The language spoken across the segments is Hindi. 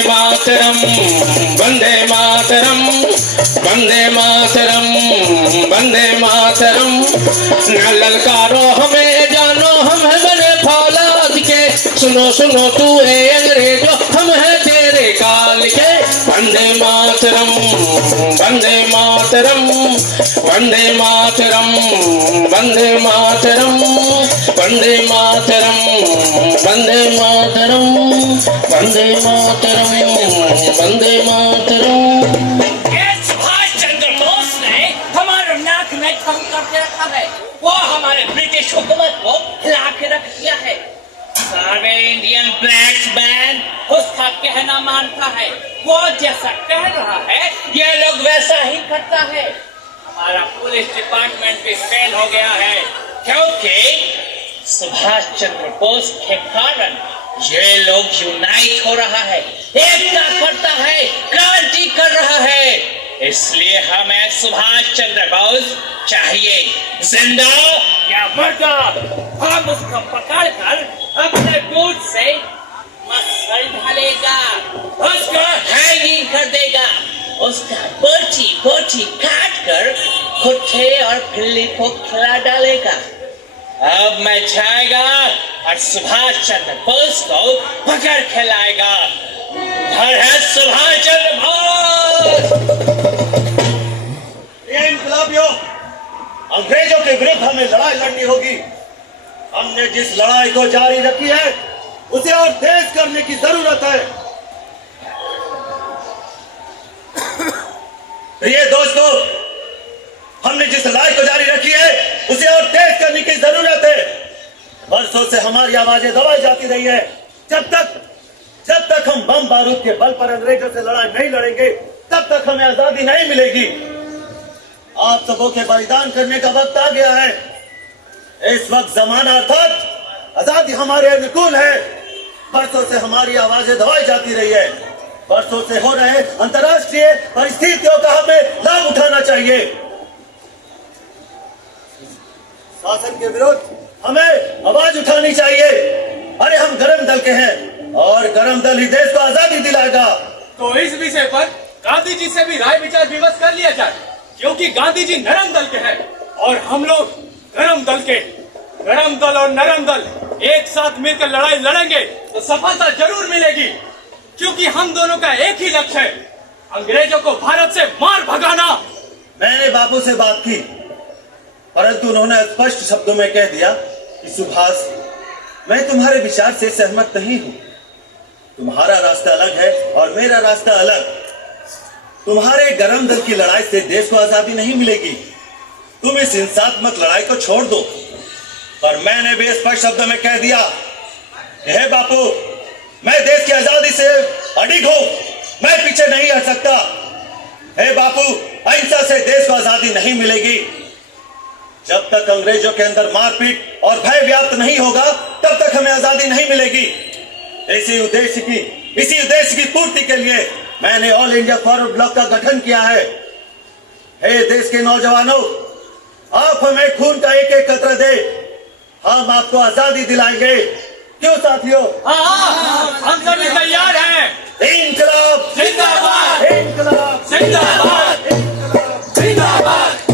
मातरम वंदे मातरम वंदे मातरम वंदे मातरम। न ललकारो हमें जानो हम है बने फौलाद के, सुनो सुनो तू है अंग्रेजों हम है तेरे काल के। वंदे मातरम वंदे मातरम वंदे मातरम वंदे मातरम वंदे मातरम वंदे मातरम वंदे मातरम वंदे मातरम। सुभाष चंद्र बोस ने हमारे नाक में थम करके रखा है, वो हमारे ब्रिटिश हुकूमत को हिला के रख दिया है। सारे इंडियन ब्लैक्स बैन उसका कहना मानता है, वो जैसा कह रहा है ये लोग वैसा ही करता है। हमारा पुलिस डिपार्टमेंट भी फेल हो गया है, क्योंकि सुभाष चंद्र बोस के कारण ये लोग यूनाइट हो रहा है, एकता करता है, क्रांति कर रहा है। इसलिए हमें सुभाष चंद्र बोस चाहिए, जिंदा या मरदा। हम उसको पकड़कर अपने बूट से मसल ढालेगा, उसको हैंगिंग कर देगा, उसका बोटी बोटी काट कर कुत्ते और बिल्ली को खिला डालेगा। अब मैं जाएगा और सुभाष चंद्र बोस को पकड़ के लाएगा। घर है सुभाष चंद्र बोस। ये इनकलाबियों, अंग्रेजों के विरुद्ध हमें लड़ाई लड़नी होगी। हमने जिस लड़ाई को जारी रखी है उसे और तेज करने की जरूरत है। प्रिय दोस्तों, हमने जिस लड़ाई को जारी रखी है उसे और तेज करने की जरूरत है। वर्षों से हमारी आवाजें दबाई जाती रही है। जब तक हम बम बारूद के बल पर अंग्रेजों से लड़ाई नहीं लड़ेंगे तब तक हमें आजादी नहीं मिलेगी। आप सबों के बलिदान करने का वक्त आ गया है। इस वक्त जमाना अर्थात आजादी हमारे अनुकूल है। वर्षों से हमारी आवाजें दबाई जाती रही है। वर्षों से हो रहे अंतर्राष्ट्रीय परिस्थितियों का हमें लाभ उठाना चाहिए। शासन के विरुद्ध हमें आवाज उठानी चाहिए। अरे हम गरम दल के हैं और गरम दल ही देश को आजादी दिलाएगा। तो इस विषय पर गांधी जी से भी राय विचार विमर्श कर लिया जाए, क्योंकि गांधी जी नरम दल के हैं और हम लोग गरम दल के। गरम दल और नरम दल एक साथ मिलकर लड़ाई लड़ेंगे तो सफलता जरूर मिलेगी, क्योंकि हम दोनों का एक ही लक्ष्य है, अंग्रेजों को भारत से मार भगाना। मैंने बापू से बात की, परंतु उन्होंने स्पष्ट शब्दों में कह दिया कि सुभाष, मैं तुम्हारे विचार से सहमत नहीं हूं। तुम्हारा रास्ता अलग है और मेरा रास्ता अलग। तुम्हारे गरम दल की लड़ाई से देश को आजादी नहीं मिलेगी। तुम इस हिंसात्मक लड़ाई को छोड़ दो। पर मैंने भी स्पष्ट शब्दों में कह दिया, हे बापू, मैं देश की आजादी से अडिग हूं, मैं पीछे नहीं हट सकता। हे बापू, अहिंसा से देश को आजादी नहीं मिलेगी। जब तक अंग्रेजों के अंदर मारपीट और भय व्याप्त नहीं होगा तब तक हमें आजादी नहीं मिलेगी। इसी उद्देश्य की पूर्ति के लिए मैंने ऑल इंडिया फॉरवर्ड ब्लॉक का गठन किया है। हे देश के नौजवानों, आप हमें खून का एक एक कतरा दे, हम आपको आजादी दिलाएंगे। क्यों साथियों? हम सभी तैयार हैं। इंकलाब जिंदाबाद, इंकलाब जिंदाबाद, जिंदाबाद।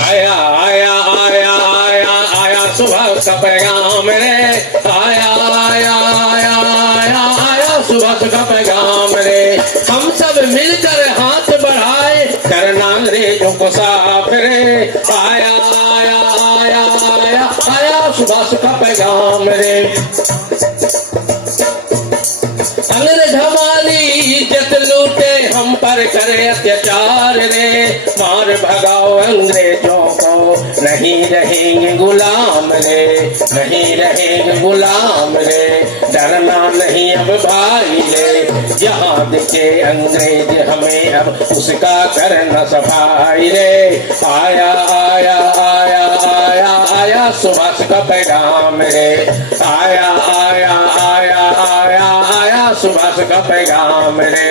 आया आया आया आया आया सुभाष का पैगाम रे, आया आया आया आया आया सुभाष का पैगाम रे। हम सब मिलकर हाथ बढ़ाए, करना अंग्रेजों को साफ रे। आया आया आया आया आया सुभाष का पैगाम रे। अंग्रेज हमारी इज्जत लूटे, हम पर करे अत्याचार रे। मार भगाओ अंग्रेजों को, नहीं रहेंगे गुलाम रे, नहीं रहेंगे गुलाम रे। डरना नहीं अब भाई रे, जहाँ दिखे अंग्रेज हमें अब उसका करना सफाई रे। आया आया आया आया आया सुभाष का पैगाम रे। आया आया आया आया आया सुभाष का पैगाम रे।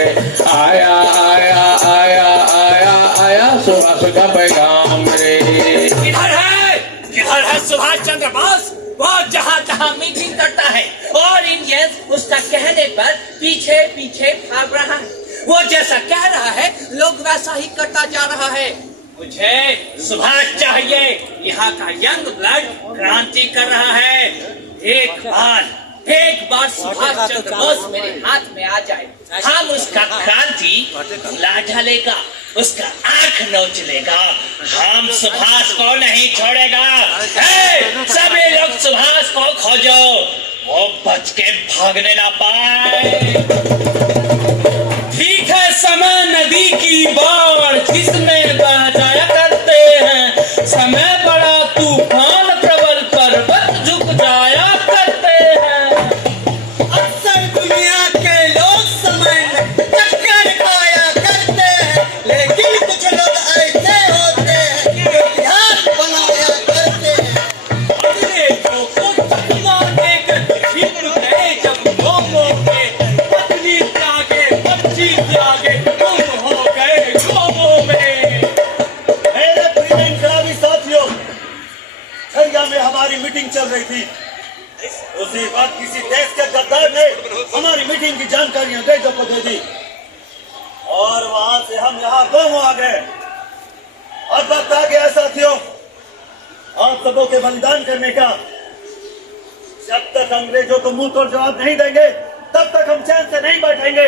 आया आया आया आया आया सुभाष का पैगाम रे। किधर है सुभाष चंद्र बोस? वो जहाँ जहाँ मीटिंग करता है है और इंडियंस उसका कहने पर पीछे पीछे भाग रहा है। वो जैसा कह रहा है लोग वैसा ही करता जा रहा है। मुझे सुभाष चाहिए। यहाँ का यंग ब्लड क्रांति कर रहा है। एक बार सुभाष चंद्र बोस मेरे हाथ में आ जाए, हम उसका क्रांति ला ढलेगा, उसका आंख नोच लेगा। हम सुभाष को नहीं छोड़ेगा। सभी लोग सुभाष को खोजो, वो बच के भागने ना पाए। ठीक है, समय नदी की बाढ़ जिसमें बह जाया करते हैं, समय बड़ा तूफान प्रबल पर्वत झुक जाया करते हैं। अक्सर दुनिया के लोग समय में टक्कर खाया करते हैं, लेकिन कुछ लोग ऐसे होते हैं जो इतिहास बनाया करते हैं। अंग्रेजों को चकमा देकर छिप गए जब गोमों के, पत्नी त्यागे बच्ची त्यागे गुम हो गए गोमों में। मेरे प्रिय इनकलाबी साथियों, झरिया में हमारी मीटिंग चल रही थी। उसी वक्त किसी देश के गद्दार ने हमारी मीटिंग की जानकारी अंग्रेजों को दे दी और वहां से हम यहाँ गोमो आ गए। अब वक्त आ गया साथियों आप सबों के बलिदान करने का। जब तक अंग्रेजों को मुंह तोड़ जवाब नहीं देंगे तब तक हम चैन से नहीं बैठेंगे।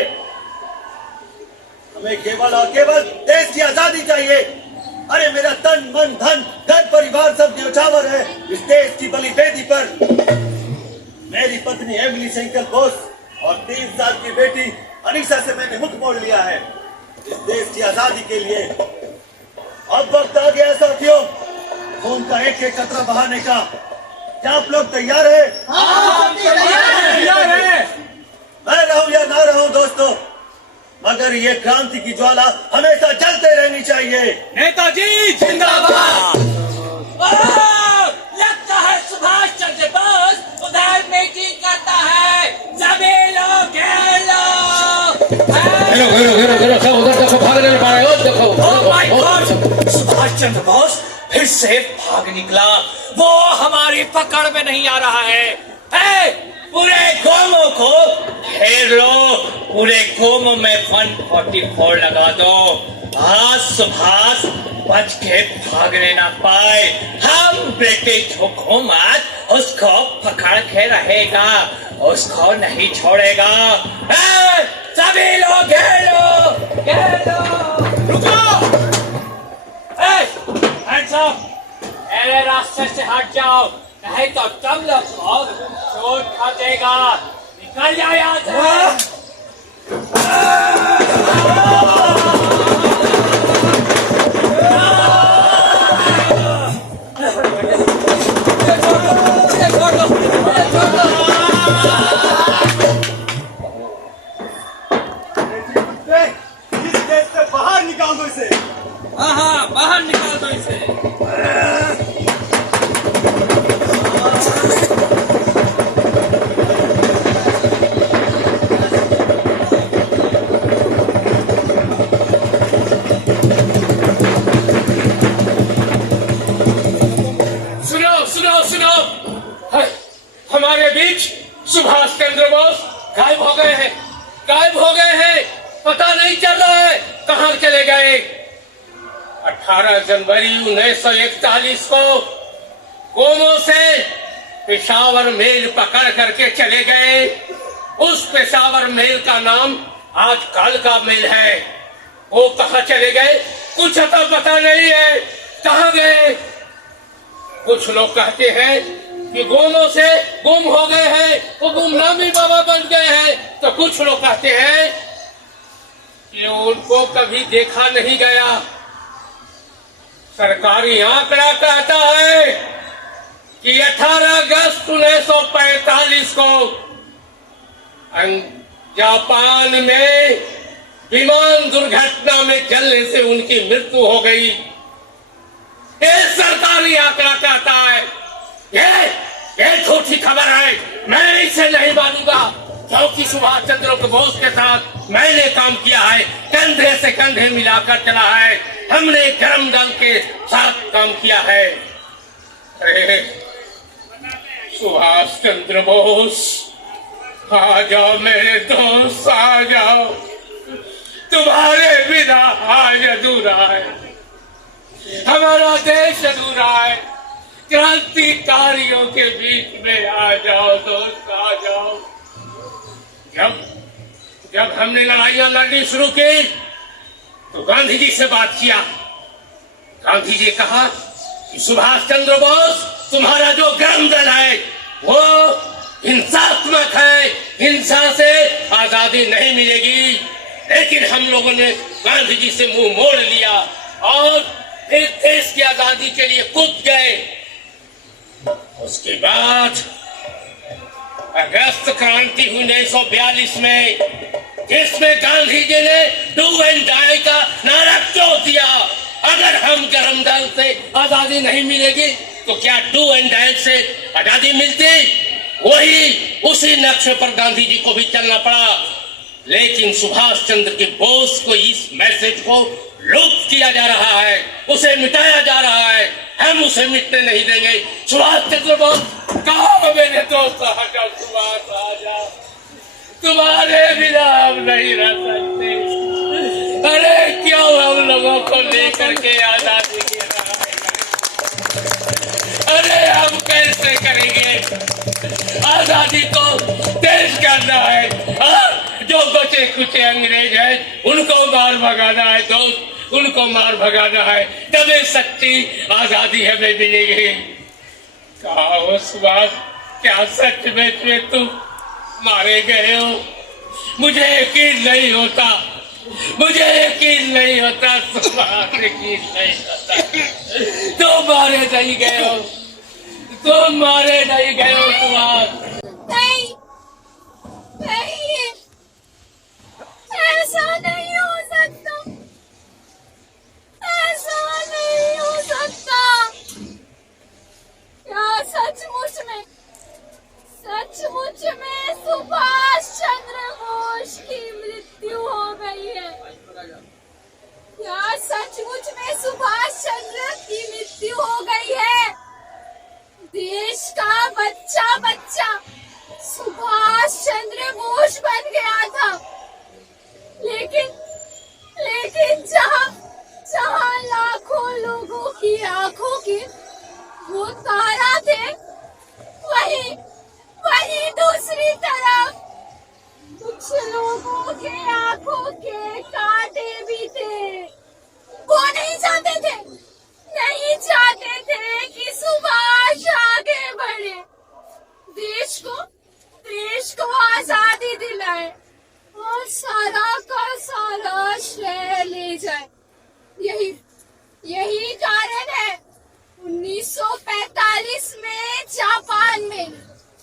हमें केवल और केवल देश की आजादी चाहिए। अरे मेरा तन मन धन घर परिवार सब न्यौछावर है इस देश की बलि वेदी पर। मेरी पत्नी एमिली शंकर बोस और 3 साल की बेटी अनीशा से मैंने मुख मोड़ लिया है इस देश की आजादी के लिए। अब वक्त आ गया साथियों खून का एक एक कतरा बहाने का। क्या आप लोग तैयार हैं? तैयार है। मैं रहूं या ना रहूं दोस्तों, मगर ये क्रांति की ज्वाला हमेशा जलते रहनी चाहिए। नेताजी जिंदाबाद। लगता है सुभाष चंद्र बोस उधर मीटिंग करता है। सभी लोग घेर लो। घेरो सब उधर देखो, भागने नहीं पा रहे हो। देखो Oh my God! Subhash Chandra Bose फिर से भाग निकला। वो हमारी पकड़ में नहीं आ रहा है। पूरे गोमो को घेर लो, पूरे गोमो में 144 लगा दो। आज सुभाष बच के भागने ना पाए। हम ब्रिटिश हुकूमत उसको पकड़ के रहेगा, उसको नहीं छोड़ेगा। सभी लोग घेर लो, घेर लो। रुको। Hands up! मेरे रास्ते से हट जाओ, नहीं तो तुम लोग को चोट खा देगा। निकल जाओ यहाँ से। इस देश से बाहर निकाल दो इसे। हाँ, बाहर निकाल दो इसे। सुनो, हमारे बीच सुभाष चंद्र बोस गायब हो गए हैं। पता नहीं चल रहा है कहाँ चले गए। 18 जनवरी 1941 को गोमो से पेशावर मेल पकड़ करके चले गए। उस पेशावर मेल का नाम आज कल का मेल है। वो कहाँ चले गए कुछ अता पता नहीं है। कहाँ गए? कुछ लोग कहते हैं कि गोमो से गुम हो गए हैं, वो गुमनामी बाबा बन गए हैं। तो कुछ लोग कहते हैं कि उनको कभी देखा नहीं गया। सरकारी आंकड़ा कहता है कि 18 अगस्त 1945 को जापान में विमान दुर्घटना में जलने से उनकी मृत्यु हो गई। ये सरकारी आंकड़ा कहता है। ये झूठी खबर है। मैं इसे नहीं मानूंगा, क्योंकि सुभाष चंद्र बोस के साथ मैंने काम किया है, कंधे से कंधे मिलाकर चला है। हमने गरम दल के साथ काम किया है। सुभाष चंद्र बोस, आ जाओ मेरे दोस्त, आ जाओ। तुम्हारे बिना आज अधूरा है, हमारा देश अधूरा है। क्रांतिकारियों के बीच में आ जाओ दोस्त, आ जाओ। जब हमने लड़ाइयां लड़नी शुरू की तो गांधी जी से बात किया। गांधी जी कहा कि सुभाष चंद्र बोस, तुम्हारा जो ग्राम दल है वो हिंसात्मक है, हिंसा से आजादी नहीं मिलेगी। लेकिन हम लोगों ने गांधी जी से मुंह मोड़ लिया और फिर देश की आजादी के लिए कूद गए। उसके बाद अगस्त क्रांति हुई 1942 में, जिसमें गांधी जी ने डू एंड डाई का नारा क्यों दिया? अगर हम गरम दल से आजादी नहीं मिलेगी तो क्या डू एंड डाई से आजादी मिलती? उसी नक्शे पर गांधी जी को भी चलना पड़ा। लेकिन सुभाष चंद्र के बोस को इस मैसेज को लुप्त किया जा रहा है, उसे मिटाया जा रहा है। हम उसे मिटने नहीं देंगे। सुभाष चंद्र बोस, कहाँ मेरे दोस्त? आ जाओ सुभाष, आ जाओ। तुम्हारे बिना हम नहीं रह सकते। अरे क्यों हम लोगों को लेकर के आजादी की राह? अरे हम कैसे करेंगे? आजादी को देश करना है। जो बचे कुचे अंग्रेज हैं उनको मार भगाना है दोस्त, उनको मार भगाना है, तभी सच्ची आजादी हमें मिलेगी। कहा हो सुभाष, क्या सच में तुम मारे गए हो? मुझे यकीन नहीं होता, मुझे यकीन नहीं होता सुभाष, यकीन नहीं होता। तुम मारे नहीं गए हो, तुम मारे नहीं गए हो सुभाष। नहीं, नहीं, ऐसा नहीं हो सकता, ऐसा नहीं हो सकता। क्या सचमुच में सुभाष चंद्र बोस की मृत्यु हो गई है? क्या सचमुच में सुभाष चंद्र की मृत्यु हो गई है? देश का बच्चा बच्चा सुभाष चंद्र बोस बन गया था। लेकिन जहाँ लाखों लोगों की आंखों के वो तारा थे, वही दूसरी तरफ कुछ लोगों के आंखों के कांटे भी थे। वो नहीं चाहते थे कि सुभाष आगे बढ़े, देश को आजादी दिलाए और सारा का सारा श्रेय ले जाए। यही कारण है 1945 में जापान में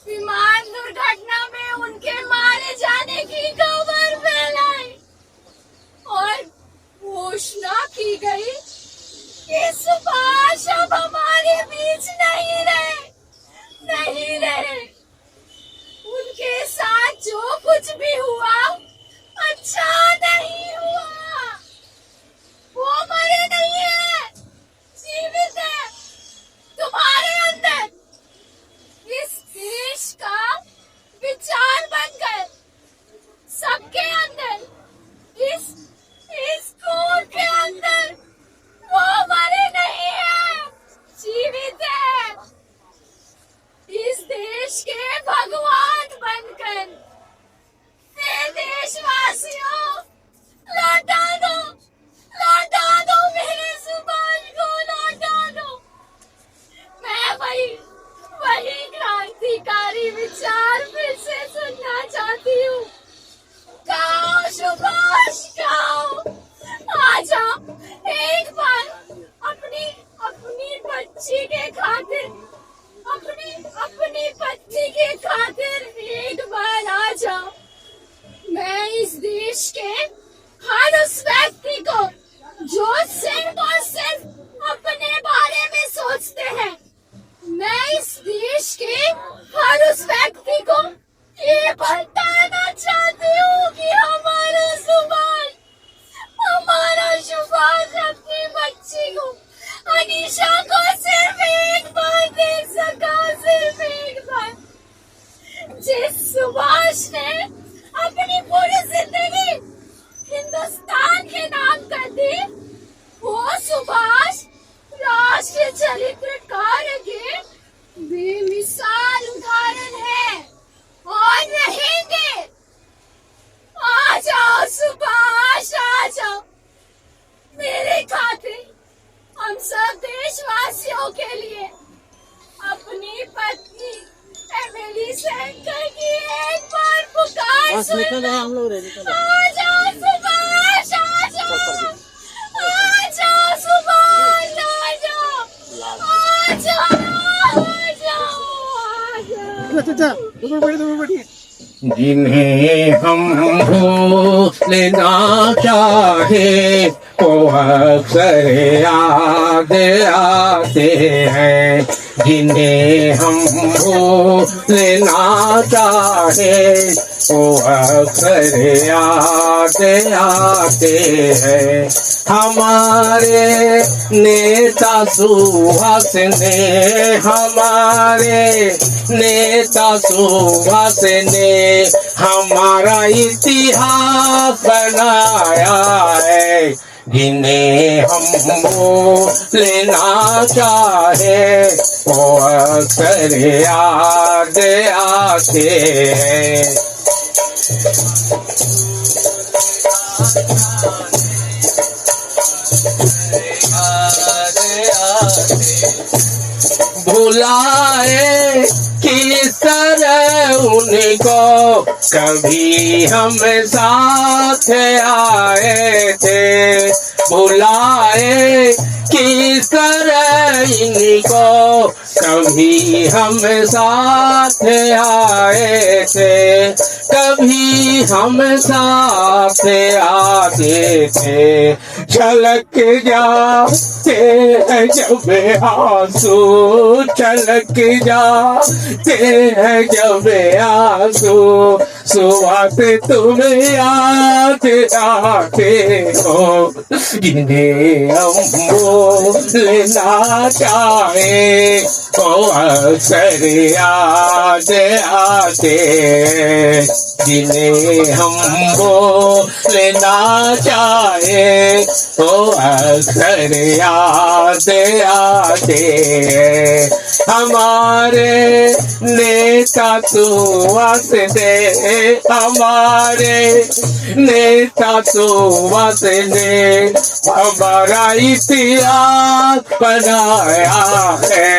विमान दुर्घटना में उनके मारे जाने की खबर फैलाई और घोषणा की गई कि सुभाष अब हमारे बीच नहीं रहे। उनके साथ जो कुछ भी हुआ अच्छा नहीं हुआ। वो मरे नहीं है, जीवित है तुम्हारे अंदर। इस देश का विचार बनकर सबके अंदर, इस खून के अंदर वो मरे नहीं है, जीवित है। इस देश के भगवान बनकर देशवासियों, लौटा दो मेरे सुभाष को, लौटा दो। मैं वही क्रांतिकारी विचार फिर से सुनना चाहती हूँ। गाओ सुभाष, गाओ, आ जाओ एक बार अपनी बच्ची के खातिर, अपनी पत्नी के खातिर एक बार आ जाओ। मैं इस देश के हर उस व्यक्ति को जो सिर्फ और सिर्फ अपने बारे में सोचते हैं, मैं इस देश के हर उस व्यक्ति को ये बताना चाहती हूँ कि हमारा सुभाष अपनी बच्ची को, अनीशा को सिर्फ एक बार देख सका, सिर्फ एक बार। बस निकल रहे हैं हम लोग, निकल रहे हैं। आजा सुभाष, आजा आजा सुभाष, आजा आजा आजा आजा। जिन्हें हम भूलना चाहे वो अक्सर याद आते हैं। जिन्हें हम भूलना चाहे वो अक्सर याद आते हैं। हमारे नेता सुभाष ने, हमारे नेता सुभाष ने हमारा इतिहास बनाया है। जिन्हें हम भूलना चाहे वो अक्सर याद आते हैं। भुलाए किस तरह उनको, कभी हम साथ आए थे। भुलाए किस तरह इनको, कभी हम साथ आए थे। कभी हम साथ आते थे। झलक जाते हैं जब आंसू, झलक जाते हैं जब आंसू। सुबह तुम याद आते हो। जिन्हें हम भूलना चाहे वो अक्सर याद आते। जिन्हें हम भूलना चाहे वो अक्सर याद आते। हमारे नेता सुभाष ने, हमारे नेता सुभाष ने हमारा इतिहास बनाया है।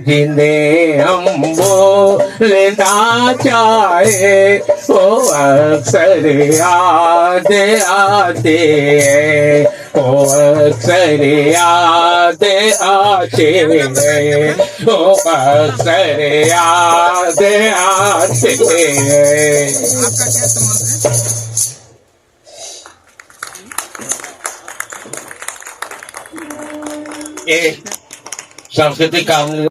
जिन्हें हम भूलना चाहे वो अक्सर याद आते हैं। वो अक्सर याद आते हैं। वो अक्सर याद आते हैं। ये सांस्कृतिक काम